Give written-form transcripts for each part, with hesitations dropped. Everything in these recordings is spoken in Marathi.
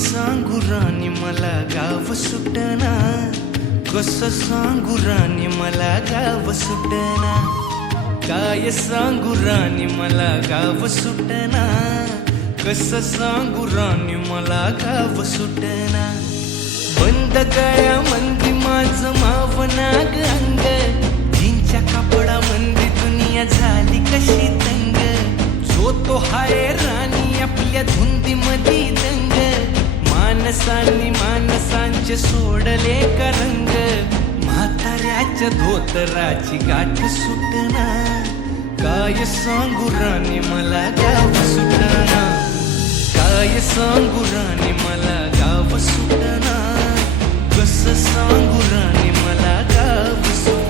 सांगू राणी मला गाव सुटना, कसं सांगू राणी मला गाव सुटना, काय सांगू राणी मला गाव सुटना, कसं सांगू राणी मला गाव सुटना. बंद गळ्यामंदी माझं मावनाग अंग, जीनच्या कापडामंदी दुनिया झाली कशी तंग. जो तो हाय राणी आपल्या धुंदीमधी दंग, माणसांनी माणसांचे सोडले का रंग. म्हाताऱ्याच्या धोतराची गाठ सुटना, काय सांगू राणी मला गाव सुटना, काय सांगू राणी मला गाव सुटना, कसं सांगू राणी मला गाव सुटना.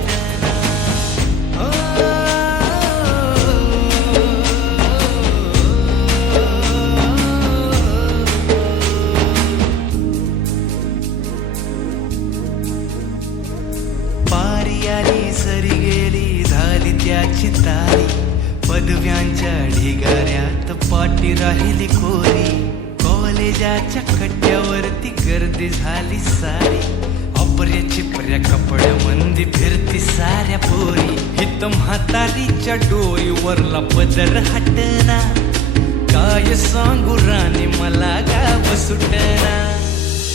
पारी आली सरी गेली झाली त्याची तारी, पदव्यांच्या ढिगाऱ्यात पाटी राहिली कोरी. कॉलेजाच्या कट्ट्यावरती गर्दी झाली सारी, अपर्या चिपऱ्या कपड्यामंदी फिरती साऱ्या पोरी. हित म्हातारीच्या डोईवरला पदर हटना, काय सांगू राणी मला गाव सुटना,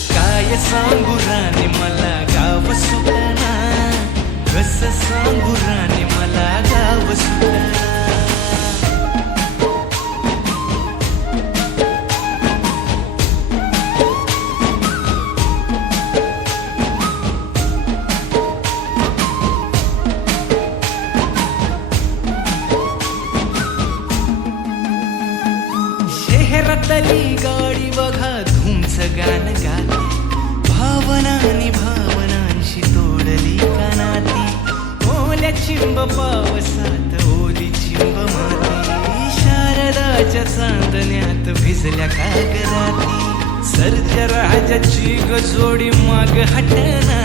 काय सांगू राणी मला गाव सुटना, कसं सांगू राणी मला गाव सुटना. शहरातली गाडी बघा धूमचं गाणं गाते, भावनांनी भावनांशी तोडली कानाती. ओल्या चिंब पावसात ओली चिंब माती, शारदाच्या चांदण्यात भिजल्या कागराती. सर्जा राजाची गजोडी माग हटना,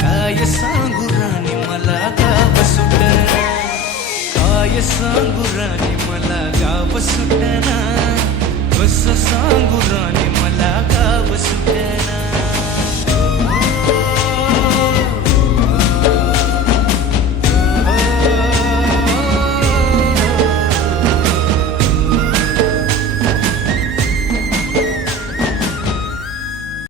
काय सांगू राणी मला गाव सुटना, काय सांगू राणी मला गाव सुटना, कसं सांगू राणी मला गाव सुटना.